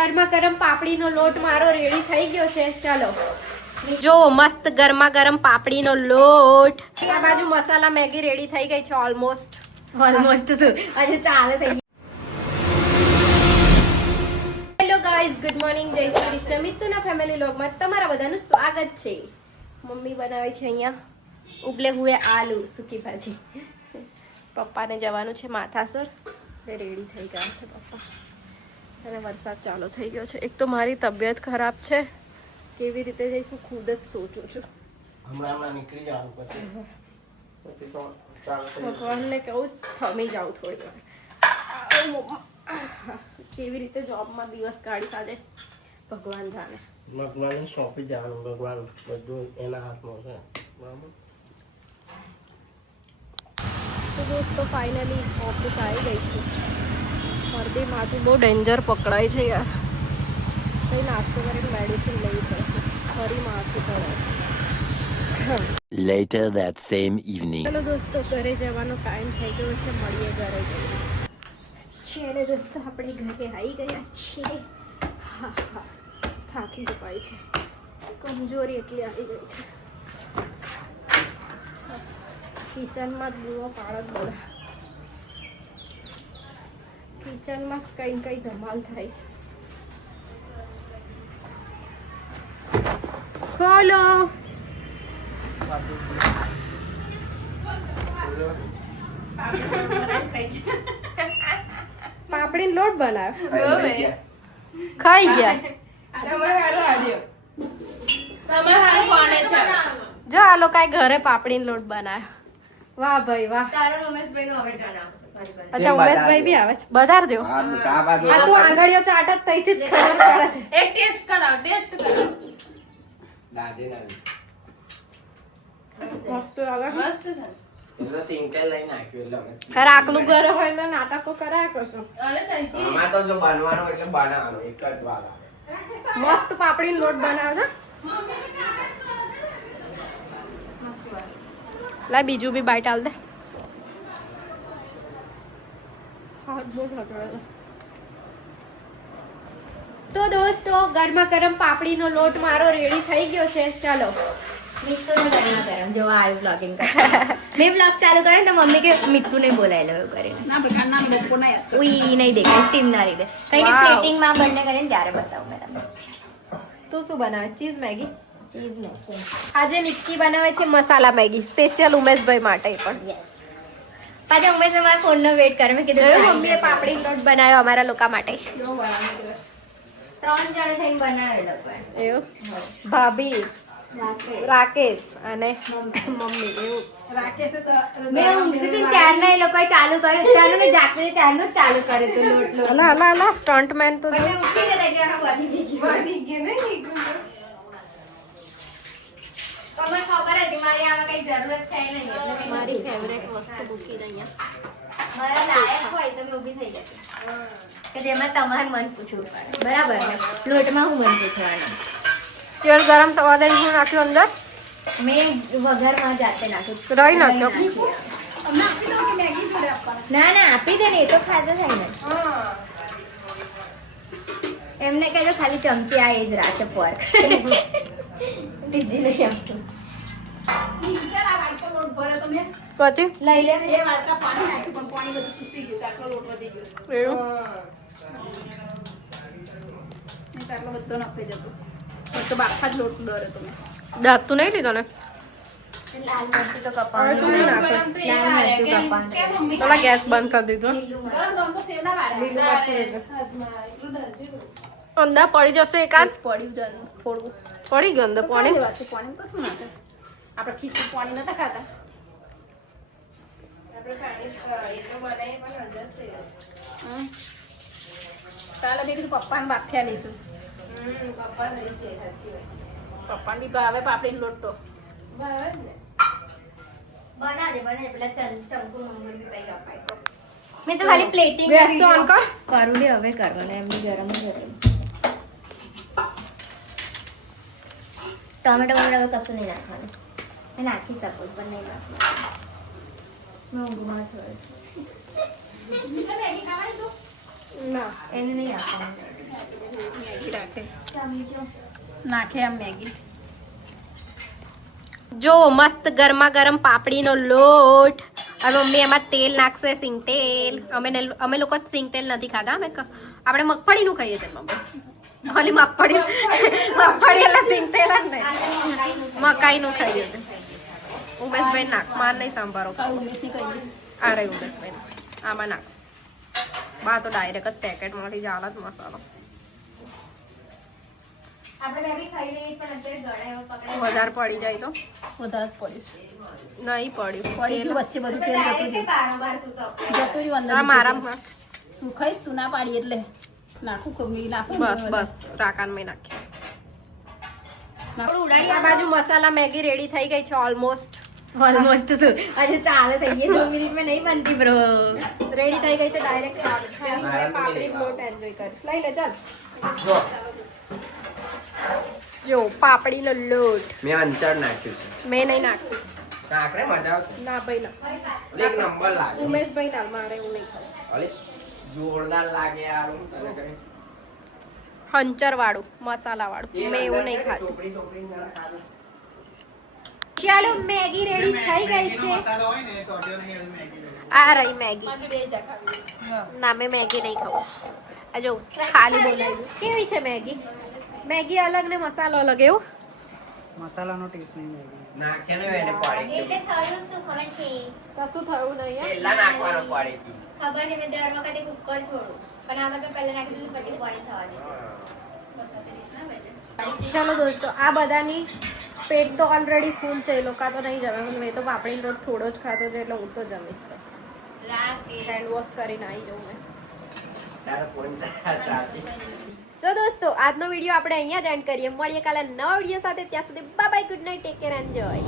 ગરમા ગરમ પાપડીનો લોટ મારો રેડી થઈ ગયો છે. ચાલો જો મસ્ત ગરમા ગરમ પાપડીનો લોટ. આ બાજુ મસાલા મેગી રેડી થઈ ગઈ છે. ઓલમોસ્ટ શું આજે ચાલે થઈ ગઈ. હેલો ગાઈઝ, ગુડ મોર્નિંગ, જય શ્રી કૃષ્ણ. મિત્તુના ફેમિલી વ્લોગમાં તમારા બધાનું સ્વાગત છે. મમ્મી બનાવે છે અહીંયા ઉબલે હુએ આલુ સૂકી ભાજી. પપ્પાને જવાનું છે માથાસર. રેડી થઈ ગયા છે પપ્પા. અને વરસાદ ચાલુ થઈ ગયો છે. એક તો મારી તબિયત ખરાબ છે, કેવી રીતે જઈશું ખુદ જ સોચું છું. હમણાં નીકળી જવાનું પછી ભગવાનને કહું થમી જાઉં થોડી વાર. કેવી રીતે જોબમાં દિવસ કાઢી સાથે ભગવાન જાણે. ભગવાન સોંપી જવાનું. ભગવાન બધું એના હાથમાં છે. બરાબર. તો દોસ્તો ફાઇનલી ઓફિસ આવી ગઈ છું. શરદી માથું બહુ ડેન્જર પકડાય છે યાર. કંઈ નાસ્તો કરીને મેડિસિન લેવી પડશે. ફરી માથું પડે. Later that same evening. ચલો દોસ્તો, ઘરે જવાનો ટાઈમ થઈ ગયો છે. મળીએ ઘરે જઈને. ચલો દોસ્તો, આપણે ઘરે આવી ગયા છીએ. હા હા, થાકી જવાય છે. કમજોરી એટલી આવી ગઈ છે. કિચનમાં જ બુઓ પાડત બધા. કિચનમાં જ કંઈ કંઈ ધમાલ થાય છે. ખોલો. પાપડીનો લોટ બનાવ્યો. ખાઈ ગયા. જો આ લોકોએ ઘરે પાપડીનો લોટ બનાવ્યો. વાહ ભાઈ વાહ. અચ્છા, ઉમેશભાઈ બી આવે છે. વધાર દો. આ તો આંગળીઓ ચાટ જ થઈથી જ ખબર પડે છે. એક ટેસ્ટ કરાવ, ટેસ્ટ કરાવ. દાજે ના મસ્ત આવે. મસ્ત છે. એટલે સિંગલ લઈને નાખ્યું એટલે અમે રાખલું ઘરે હોય તો નાટકો કરાયા કરશો. અરે તઈથી આમાં તો જો બનવાનું એટલે બનાવવાનું એક જ વાર આવે. મસ્ત પાપડીનો લોટ બનાવે. લાય બીજું બી બાઈટ આલ દે. તો દોસ્તો, ગરમા ગરમ પાપડીનો લોટ મારો રેડી થઈ ગયો છે. ચાલો મિત્તુને ગરમા ગરમ જોવા આવ્યું બ્લોગિંગ મેં બ્લોગ ચાલુ કરે ને તો મમ્મી કે મિત્તુને બોલાવી લો એવું કરીને. ના બેટા ના બપોર ના યાદ. ઉઈ નહીં દેખાય, સ્ટીમ ના લીધે કઈ Wow. પ્લેટિંગમાં બંને કરીને ત્યારે બતાવું મેં તમને. તું શું બનાવે? Cheese Maggi. ચીઝ ને આજે નિક્કી બનાવે છે મસાલા મેગી, સ્પેશિયલ ઉમેશભાઈ માટે પણ. યસ. પાછા ઉમેશ મારા ફોનનો વેટ કરે. મેં કીધું જોયું મમ્મીએ પાપડી લોટ બનાવ્યો અમારા લોકો માટે. 3 જણ થઈને બનાવેલો પણ એવું ભાભી, રાકેશ અને મમ્મી. એવું મેં ઊંઘતી હતી ને ત્યારના એ લોકોએ ચાલુ કર્યું. ત્યારનું ને જાગતી હતી ત્યારનું જ ચાલુ કર્યું હતું લોટ લોટ. અલા અલા અલા સ્ટન્ટમેન તો પણ મેં ઉઠી જતા કે આનો બની ગયું. બની ગયું ને પણ મને ખબર હતી મારી આમાં કઈ જરૂરત છે નહીં એટલે મેં મારી ફેવરેટ વસ્તુ મૂકીને અહીંયા. મારા લાયક હોય તો મેં ઊભી થઈ જતી કે જેમાં તમારે મન પૂછવું પડે. બરાબર ને? લોટમાં હું મન પૂછવાનું. તેલ ગરમ થવા દે. હું નાખ્યું અંદર. મેં વઘારમાં જાતે નાખ્યું. રાઈ નાખ્યો. અમને આપી દો કે મેગી જોડે આપવાના. ના ના આપી દે ને, એ તો ખાધો થાય ને. હા. એમને કહેજો ખાલી ચમચી આ એ જ રાખે ફોર્ક. બીજી નહીં આપતું. નીચે આ વાટકો લોટ ભરે તમે. પછી લઈ લે. બે વાટકા પાણી નાખ્યું પણ પાણી બધું સૂકી ગયું. આટલો લોટ વધી ગયો. એવું નહીં તો આટલો બધો નફાઈ જતો. તો બાફા જ લોટ ડરે તમે. દાંતું નહીં લીધો ને. લાલ મરચું તો હવે કપાવાનું. તું નાખ. ગરમ તો એ લાલ હારે મરચું કે કપાવાનું. કે મમ્મી પેલા ગેસ બંધ કરી દીધો. લીલું મરચું. ગરમ ગરમ તો સેવડા વાળા. લીલું મરચું એટલે. હાથમાં એટલું ડરજો. અંદર પડી જશે એકાદ. પડ્યું જવાનું થોડું. પડી ગયો અંદર પાણી. પાણી તો શું નાખે? આપણે ખીચું પાણી નતા ખાતા. આપણે પાણી એટલું બનાવીએ પણ અંદર છે. ચાલો મેં કીધું પપ્પાને બાફ્યા લઈશું. પપ્પા નહીં છે, સાચી વાત છે. પપ્પાને બી ભાવે પાપડીનો લોટ તો. ભાવે જ ને. બનાવજે પેલા ચંકુ મંગળ બી પૈ અપાય. મેં તો ખાલી પ્લેટિંગ ગેસ તો ઓન કર. કરું લે હવે કરવાનું એમની ગરમ જ હતી. ટમેટો બમેટો કશું નહીં નાખવાનું. એ નાખી શકો પણ નહીં નાખવાનું. મેં ઊંઘમાં છું. મેગી ખાવાની તો ના એને નહીં આપવાનું. રાખે જમી જો. નાખે આમ મેગી જો મસ્ત ગરમા ગરમ પાપડીનો લોટ. હવે મમ્મી એમાં તેલ નાખશે, સિંગ તેલ. અમે લોકો સિંગ તેલ નથી ખાતા. આપણે મગફળીનું ખાઈએ છીએ મમ્મી. ઓલી મગફળી એટલે સિંગ તેલ જ ને. મકાઈનું ખાઈએ છીએ. ઉમેશભાઈ નાખ, માર નહીં સંભારો. ઉમેશની કહી દઈશ. આ રહી ઉમેશભાઈ, આમાં નાખ. બા તો ડાયરેક્ટ જ પેકેટમાંથી જ આવે જ મસાલો. આપણે બે બી ખાઈ લઈએ પણ અત્યારે ગળે હવે પકડે. વધારે પડી જાય તો વધારે જ પડીશ નહીં પડ્યું. પડી ગયું વચ્ચે બધું તેલ જતું ડાયરેક્ટ બારોબાર તું તો. જતું રહ્યું અંદર આ નીચે. મારામાં તું ખાઈશ તું ના પાડી એટલે નાખું કમી નાખું બસ બસ રાકાનમાં નાખી. થોડું ઉડાડી આ બાજુ મસાલા મેગી રેડી થઈ ગઈ છે ઓલમોસ્ટ. ઓલમોસ્ટ શું હજુ ચાલે થઈ ગઈ 2 મિનિટમાં નહીં બનતી બ્રો. રેડી થઈ ગઈ છે ડાયરેક્ટ પાપડી લોટ એન્જોય કરીશ. લઈ લે ચાલ. જો પાપડીનો લોટ મેં અંચાર નાખ્યું છે મેં નહીં નાખ્યું. નાખરે મજા આવશે ના ભાઈ ના. એક નંબર લાગે ઉમેશભાઈ ના, મારે એવું નહીં ખાવું. અલે જોરદાર લાગે યાર હું તને કહી હંચર વાળું મસાલા વાળું મેં એવું નહીં ખાતું. ચોપડી ચોપડી ના ખાધું ચાલો મેગી રેડી થઈ ગઈ છે. આ રહી મેગી. ના મેં મેગી નહીં ખાવું. આ જો ખાલી બોલાવ્યું. કેવી છે મેગી? મેગી અલગ ને મસાલો અલગ એવું. નાખે ને એને પાડી એટલે થયું શું ખબર છે? કશું થયું નહીં હે. છેલ્લા નાખવાનો પાડી હતી ખબર છે મેં દર વખતે કુકર છોડું પણ આ વખતે પહેલા નાખી દીધું પછી બોઇલ થવા દીધું. ચલો દોસ્તો, આ બધાની પેટ તો ઓલરેડી ફૂલ છે. એ લોકો તો નહીં જમે. મેં તો પાપડી લોટ થોડો જ ખાતો છે એટલે હું તો જમીશ. હેન્ડ વોશ કરીને આવી જાઉં મેં. તારા ફોન ચાલતી સો દોસ્તો, આજનો વિડીયો આપણે અહીંયા જ એન્ડ કરીએ. મળીએ કાલે નવા વિડીયો સાથે. ત્યાં સુધી bye bye, good night, take care, enjoy.